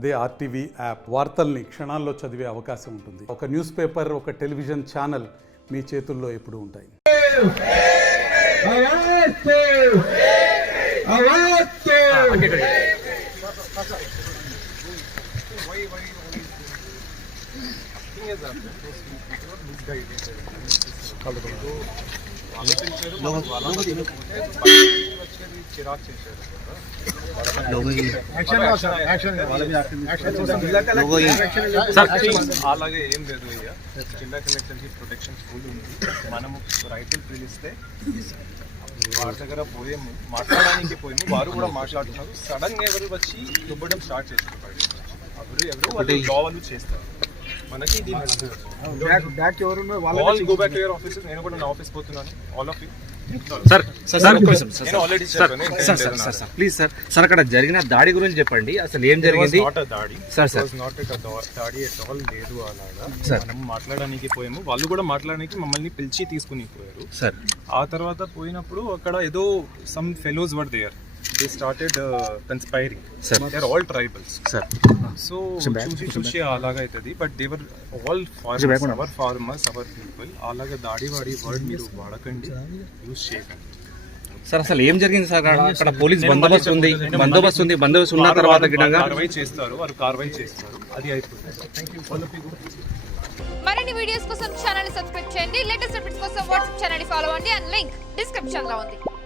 అదే RTV app వార్తల్ని క్షణాల్లో చదివే అవకాశం ఉంటుంది. ఒక న్యూస్ పేపర్, ఒక టెలివిజన్ ఛానల్ మీ చేతుల్లో ఎప్పుడూ ఉంటాయి. అలాగే ఏం లేదు అయ్యా, జిల్లా కలెక్టర్ కి ప్రొటెక్షన్ స్కూల్ ఉంది. మనము రైతులు పిలిస్తే వారి దగ్గర పోయాము, మాట్లాడడానికి పోయాము, వారు కూడా మాట్లాడుతున్నారు. సడన్ గా ఎవరు వచ్చి దుబ్బడం స్టార్ట్ చేస్తారు. ఎవరు వాళ్ళు వాళ్ళు చేస్తారు. మనకి ఇది all go back to your offices. నేను కూడా నా ఆఫీస్ పోతున్నాను. All of you please sir అక్కడ జరిగిన దాడి గురించి చెప్పండి. అసలు ఏం జరిగింది? దాడి ఎట్ ఆల్ లేదు. అలాగా మనం మాట్లాడడానికి పోయాము, వాళ్ళు కూడా మాట్లాడడానికి మమ్మల్ని పిలిచి తీసుకుని పోయారు సార్. ఆ తర్వాత పోయినప్పుడు అక్కడ ఏదో some fellows were there. They started conspiring. Sir. They are all tribals. Sir. So చూసి అలాగా అవుతుంది. But they were all farmers, our farmers, our people. అలాగా దాడి వాడి వర్డ్ మీరు వాడకండి, యూజ్ చేయకండి. సార్ అసలు ఏం జరిగింది సార్? అక్కడ పోలీస్ బందోబస్తు ఉంది, బందోబస్తు ఉన్న తర్వాత కార్వాయి చేస్తారు, వారు కార్వాయి చేస్తారు, అది అయిపోతుంది. మరిన్ని వీడియోస్ కోసం ఛానల్ ని సబ్స్క్రైబ్ చేయండి. లేటెస్ట్ అప్డేట్స్ కోసం వాట్సాప్ ఛానల్ ని ఫాలో అవ్వండి. అండ్ లింక్ డిస్క్రిప్షన్ లో ఉంది.